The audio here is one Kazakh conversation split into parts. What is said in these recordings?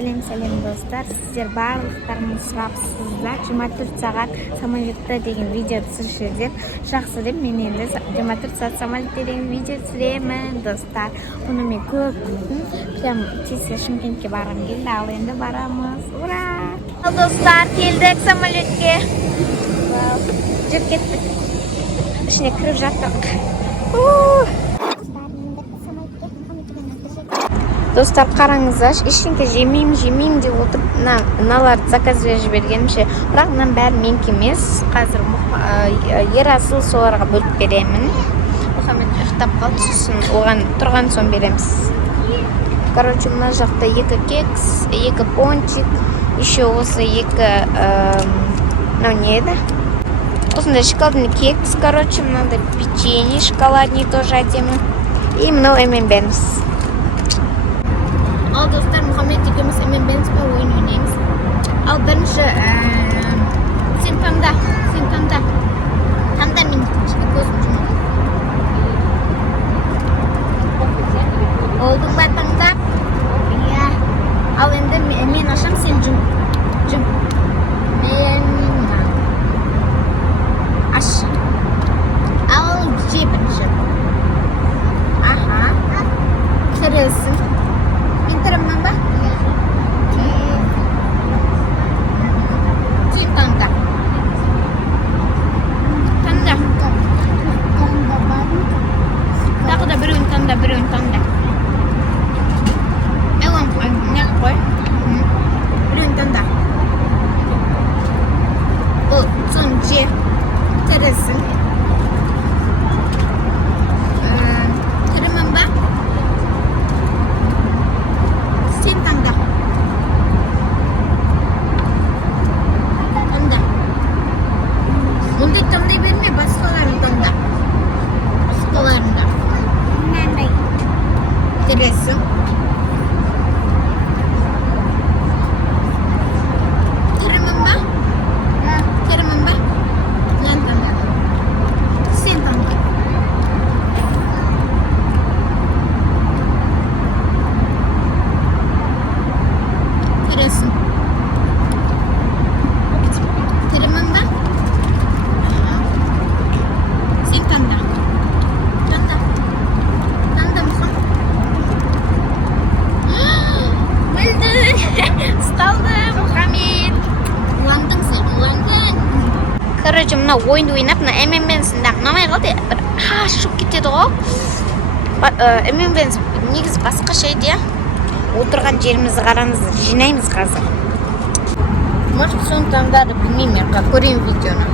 Сәлем достар, сіздер барлықтарыңыз сұрапсыздар 24 сағат самолетта деген видео түсірші деп жақсы деп мен енді 24 сағат самолетте деген видео түсіремін достар. Оны мен көп күттім, прям тез Шымкентке барғым келді, ал енді барамыз. Ура! Ал достар, келдік самолетке. Жүріп кеттік. Ішіне кіріп жаттық. Достар, қараңыздар, ештеңке жемеймін деп отырып, мыналарды заказ беріп жібергенімше, бірақ мынаның бәрі менікі емес. Қазір Ерасыл соларға бөліп беремін. Мұхаммед ұйықтап қалды, сосын оған тұрған соң береміз. Короче, мына жақта 2 кекс, 2 пончик, еще осы 2 не еді? Осындай шоколадный кекс, короче, мынандай печенье шоколадный тоже әдемі. И мынау M&M's. Ал достар, Мұхаммед екеуміз M&M's ойын ойнаймыз. Ал бірінші сен таңда. Таңда мен көзім жұмып. Олдың ба таңда? Ал енді мен ашам, сен жұм. Мен аш. Ал жей бірінші. Аха. Кіресің. Тырымнан ба? Сен таңда. Тағы да біреуін таңда. Не қой? Біреуін таңда. Ол соң же тірісің. Тырымын ба? Таңдай берме, басқаларында. Мынандай. Тіресің. Тырымын ба? Мен таңда. Сен таңда. Тіресің. Тырымын ба? Короче, мына ойынды ойнап, мына M&M'сінде ұнамай қалды, бір шоқ кетеді ғой. M&M'с негізі басқаша еді. Отырған жерімізді қараңыздар, жинаймыз қазір. Может, соны таңдады, білмеймін, көрейін видеоны.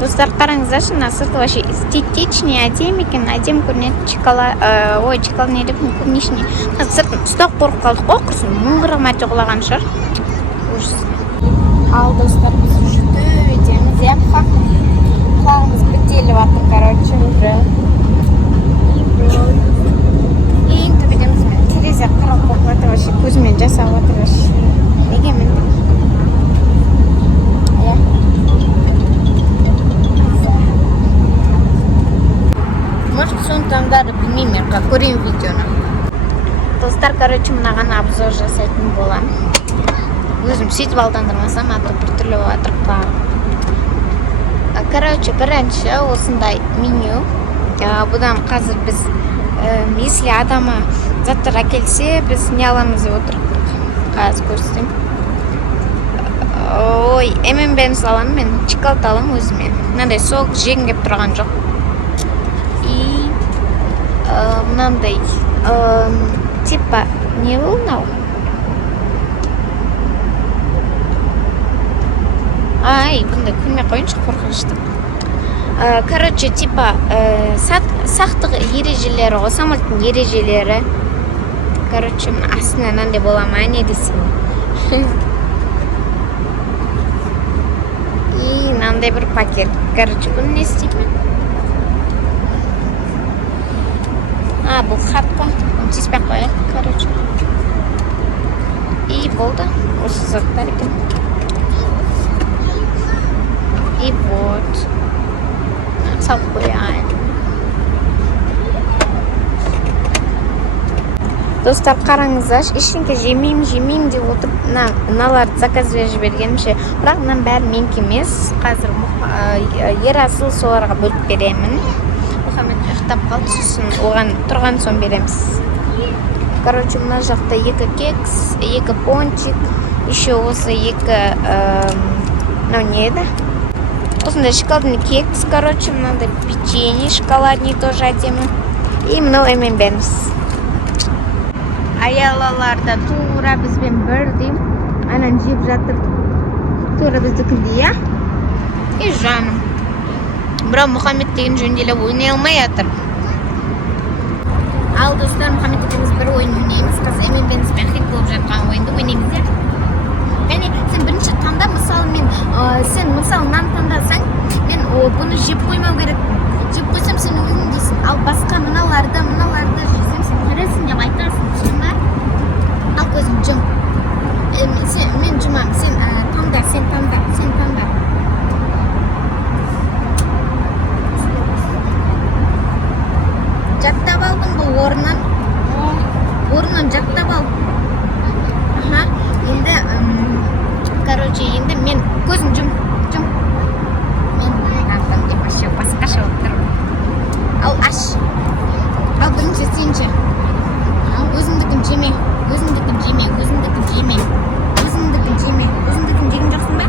Достар, қараңыздаршы, мына сырты вообще эстетичный, әдемі екен, әдемі көрінеді. Чекал не деп, клубничный. Сыртын ұстақ қорып қалдық қой, құрсын, мұңғырым әте құлаған шығар. Ал достар, біз жүзді өйдеміз, құлағымыз бітелі ватыр, короче, уже. Ең түбедеміз мен терезе қырып қоқ ватыр, вообще көзімен жасап ватыр, неге мен? Может, соны таңдады, білмеймін, көрейін видеоны. Достар, короче, мынаған обзор жасайтын болам. Өзім сөйтіп алдандырмасам, аты бір түрлі отырып бағым. Короче, бірінші осындай меню. Бұдан қазір біз, если адамы заттар әкелсе, біз не аламыз деп отырып. Қазір көрсетем. M&M's аламын, мен шоколад аламын өзіме. Мынандай сок жегім кеп тұрған жоқ. И мынандай типа не бұл мынау? Бұндай күлмей қойыншы, қорқынышты. Короче, типа сақтық ережелері, самолеттің ережелері. Короче, астына мынандай бола ма, не десең. И мынандай бір пакет. Короче, бұны не істеймін? Бұл хатқа. Бұны тиіспей қояйық, короче. И болды. Осы заттар екен. И вот. Салып қояйын. Достар, қараңыздаршы, ештеңе жемеймін деп отырып, мыналарды заказ беріп жібергенмін ше. Бірақ мынаның бәрі менікі емес. Қазір Ерасыл соларға бөліп беремін. Мұхаммед ұйықтап қалды, сосын оған тұрған соң береміз. Короче, мына жақта 2 кекс, 2 пончик, еще осы 2 мынау не еді? Осындай шоколадный кекс, короче, мынандай печенье шоколадный тоже әдемі. И мынау M&M's. Аялаларда тура бізбен бірдей анан жеп жатыр. Тура біздікіндей, я? И жаным. Бірақ Мұхаммед деген жөнделеп ойнай алмай жатыр. Ал достар, Мұхаммед екеуміз бір ойын ойнаймыз. Қазір M&M'спен хит болып жатқан ойынды ойнаймыз, я? Яғни сен бірінші таңда, сен мысалы нан таңдасаң, мен бұны жеп қоймау керек. Жеп қойсам сен өзің дейсің. Ал басқа мыналарды жесем сен көресің деп айтасың. Түсін ба? Ал көзің жұм. Мен жұмам. Сен таңда. Жаттап алдым бұл орнынан жаттап ал. Аха. Енді мен көзім жұм. Мен таңдам деп басқаша отырмын. Ал аш. Ал бірінші сенші. Өзіңдікін жеме. Өзіңдікін жеген жақсың ба?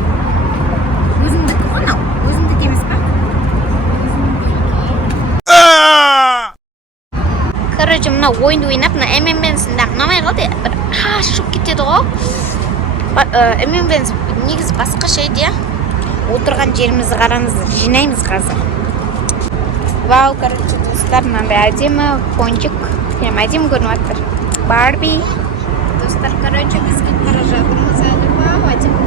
Өзіңдікі ғанау. Өзіңдік емес па? Короче, мына ойынды ойнап, мына M&M'сінде ұнамай қалды. Бір ашып кетеді ғой. M&M'с негізі басқаша еді. Отырған жерімізді қараңыздар. Жинаймыз қазір. Вау, короче, достар, мынандай әдемі пончик. Прям әдемі көрініп жатыр. Барби. Достар, короче, бізге қара жатырмыз әлі. Вау, әдемі.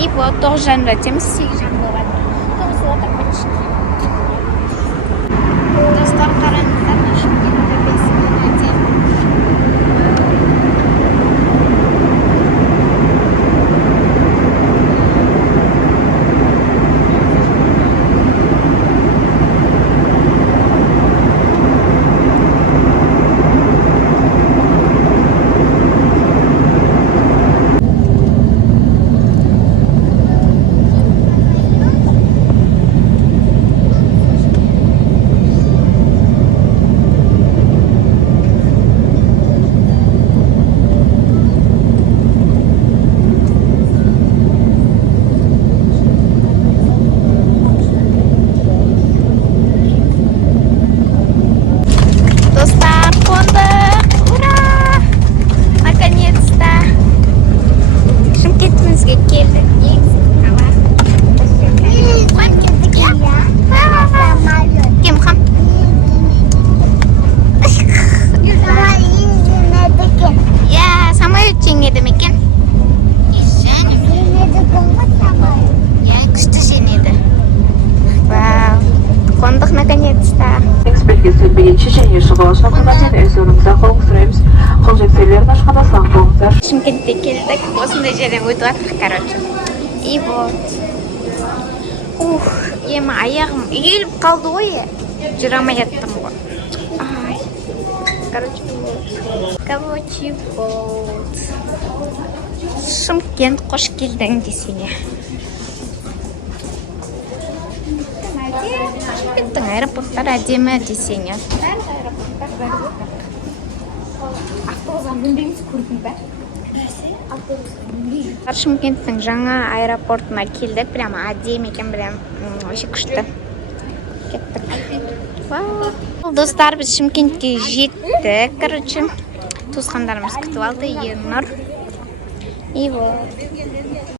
И вот 9 жан жатеміз, 8 жан болған. 9 отыр бірінші. Достар, қараңыздар, Шымкентте бесінен әдемі. Шымкентте келдік, осындай жерден өтіп жатырық, короче. И вот. Ема аяғым үйеліп қалды ғой. Жүре алмай жаттым ғой. Короче, вот. Шымкент, қош келдің десене. Шымкенттің аэропорттары әдемі десене. Автобустан мінбейміз, көрдің бә? Шымкенттің жаңа аэропортына келдік. Прямо әдемі екен, прям вообще күшті. Кеттік. Достар, біз Шымкентке жеттік, короче. Туысқандарымыз күтіп алды, Ернұр. И вот.